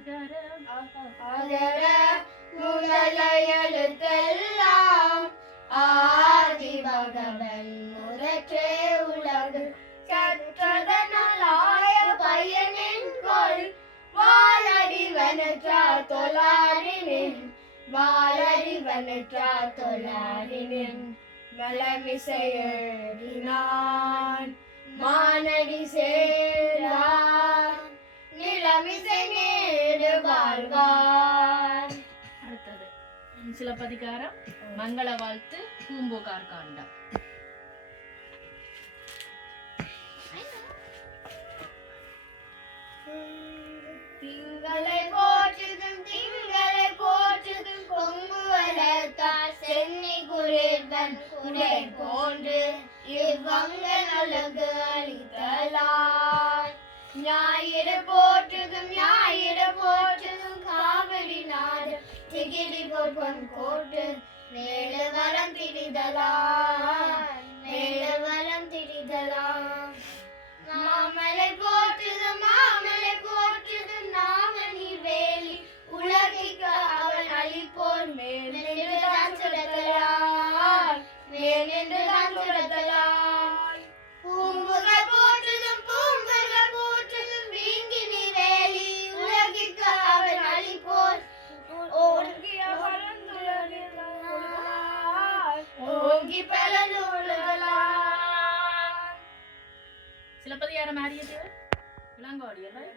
அகர முதல எழுத்தெல்லாம் ஆதி பகவன் முதற்றே உலகு கற்றதனாய பயனென்கொள் வாழறிவனற்றார் தொழாரினின் வாழறிவனற்றார் தொழாரினின் மலமிசையடினான் மானடி சேர்ந்தான் நிலமிசை நேடு வாழ்வான். அடுத்தது சிலப்பதிகாரம் மங்கள வாழ்த்து பூம்புகார் காண்டம். திங்களை போற்றுதும் திங்களை போற்றுதும் கொங்கு வளர்த்தார் சென்னி குளிர்வன் குடை போன்று இவ்வங்கன் அழகு அளித்தலார். ஞாயிறு போற்றுதும் ஞாயிறு போற்றுதும் காவிரி நாடு திகிரி பொற்பன் கோட்டு மேலு வரம் திரிதலாம் மேலு வரம் திரிதலாம். மாமலை போற்றுதும் மாமலை போற்றுதும் நாமனி வேலி உலகிற்கு அவன் அளிப்போர் மேல் நின்றுதான் சுடத்தலார் மேல் நின்றுதான் சுடத்தலார். பூம்புகள் போற்றுதும் பூம்புகள் போற்றுதும் வீங்கினி வேலி உலகிற்கு அவன் அளிப்போர் ஓங்கி பலனுலகலார். சிலப்பதிகாரம் ஆரியதேவர் இளங்கோடியர்